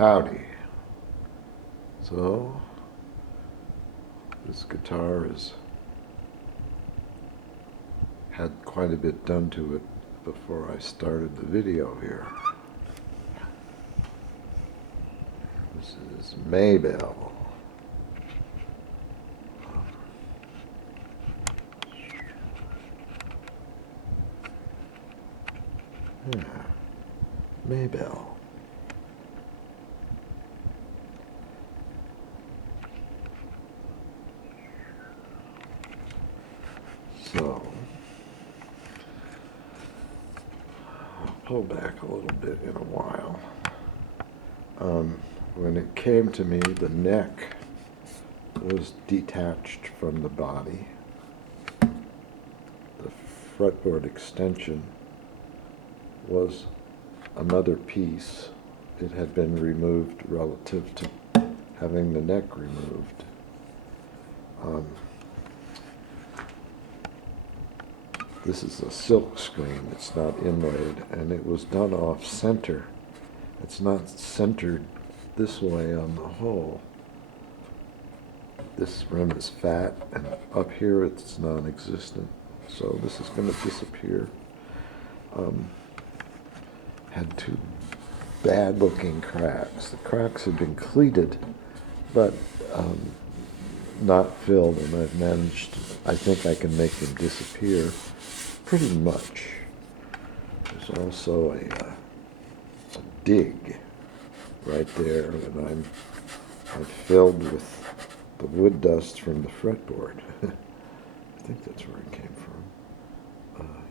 Howdy. So, this guitar has had quite a bit done to it before I started the video here. This is Maybell. Yeah, Maybell. So, I'll pull back a little bit in a while. When it came to me, the neck was detached from the body. The fretboard extension was another piece. It had been removed relative to having the neck removed. This is a silk screen. It's not inlaid, and it was done off center. It's not centered this way on the hole. This rim is fat, and up here it's non-existent. So this is going to disappear. Had two bad-looking cracks. The cracks had been cleated, but not filled, and I've managed, I think I can make them disappear pretty much. There's also a dig right there that I've filled with the wood dust from the fretboard. I think that's where it came from.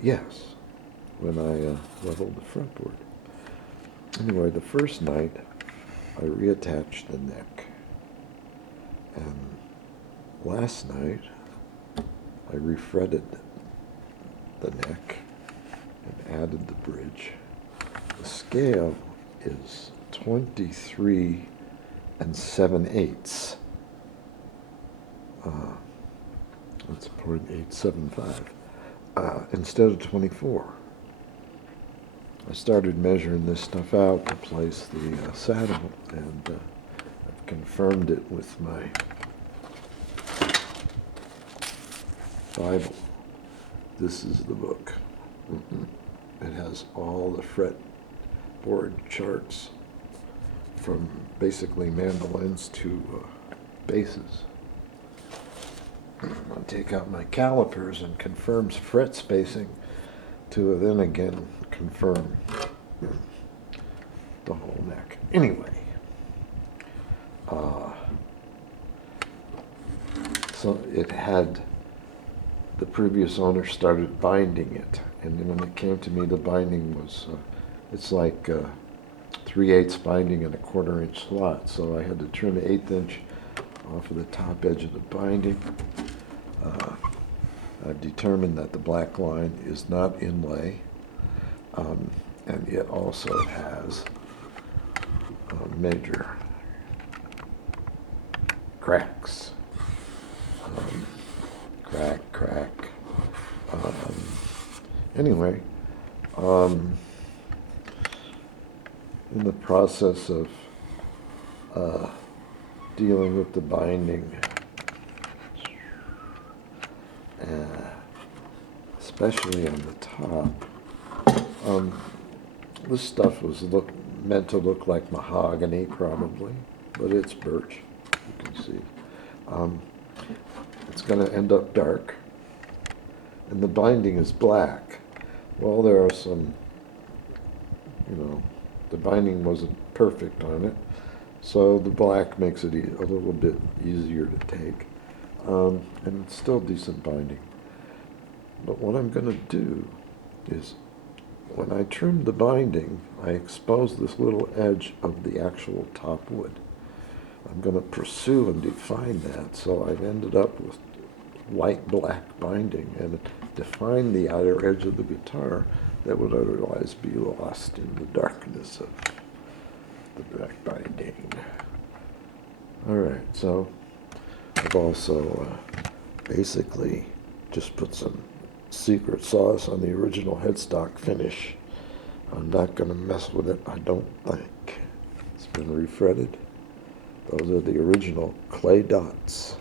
Yes, when I leveled the fretboard. Anyway, the first night I reattached the neck, and last night I refretted the neck and added the bridge. The scale is 23 7/8. That's 0.875 instead of 24. I started measuring this stuff out to place the saddle, and I've confirmed it with my Bible. This is the book. It has all the fretboard charts from basically mandolins to basses. I'll take out my calipers and confirms fret spacing to then again confirm the whole neck. Anyway, so it had, the previous owner started binding it, and then when it came to me, the binding was, it's like 3/8 binding and a 1/4 inch slot, so I had to trim an 1/8 inch off of the top edge of the binding. I've determined that the black line is not inlay, and it also has major cracks. Crack. Anyway, in the process of dealing with the binding, especially on the top, this stuff was meant to look like mahogany probably, but it's birch, you can see. It's going to end up dark, and the binding is black. Well, there are some, the binding wasn't perfect on it, so the black makes it a little bit easier to take, and it's still decent binding. But what I'm going to do is, when I trim the binding, I expose this little edge of the actual top wood. I'm going to pursue and define that, so I've ended up with white-black binding and define the outer edge of the guitar that would otherwise be lost in the darkness of the black binding. All right, so I've also basically just put some secret sauce on the original headstock finish. I'm not going to mess with it, I don't think. It's been refretted. Those are the original clay dots.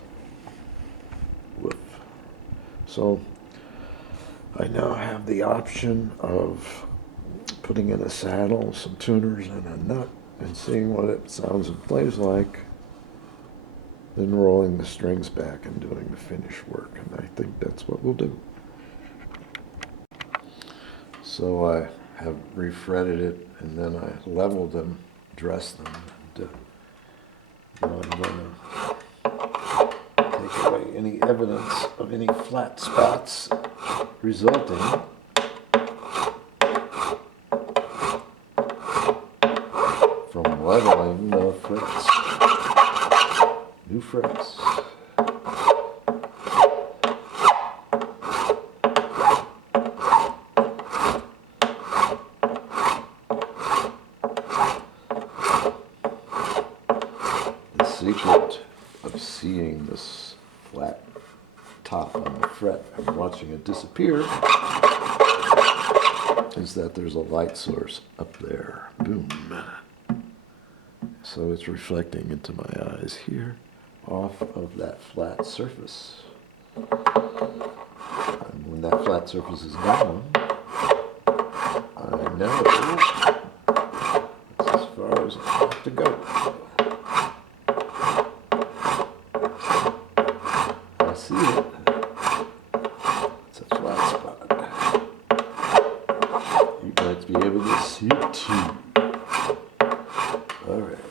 Woof. So I now have the option of putting in a saddle, some tuners, and a nut, and seeing what it sounds and plays like, then rolling the strings back and doing the finish work. And I think that's what we'll do. So I have refretted it, and then I leveled them, dressed them, and now I'm going to take away any evidence of any flat spots resulting from leveling the frets. New frets. The secret of seeing this flat top on the fret and watching it disappear is that there's a light source up there. Boom. So it's reflecting into my eyes here off of that flat surface. And when that flat surface is gone, I know that's as far as I have to go. I see it. It's a flat spot. You might be able to see it too. All right.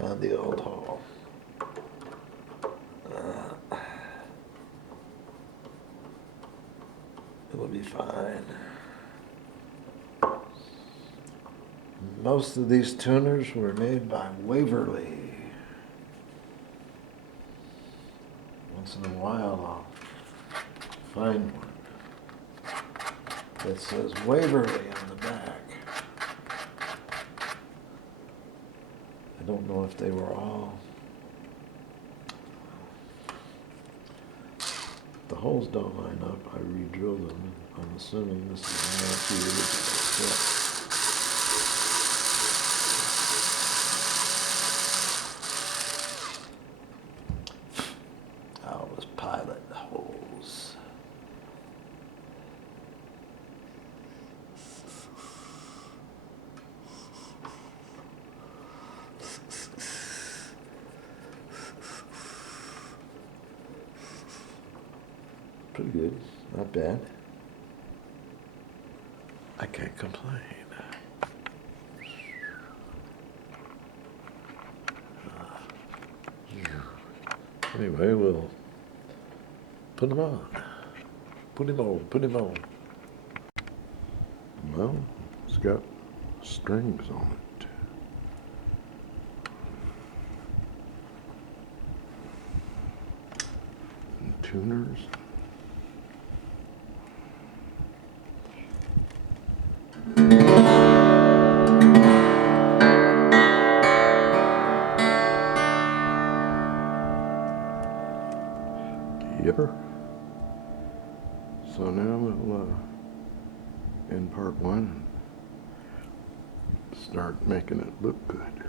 Found the old hole. It'll be fine. Most of these tuners were made by Waverly. Once in a while I'll find one that says Waverly on the back. I don't know if they were all. The holes don't line up. I re-drilled them. I'm assuming this is not the original set. Oh, it was pilot holes. Pretty good, not bad. I can't complain. Anyway, we'll put them on. Put him on, put him on. Well, it's got strings on it. And tuners. Yipper. So now we'll end part one and start making it look good.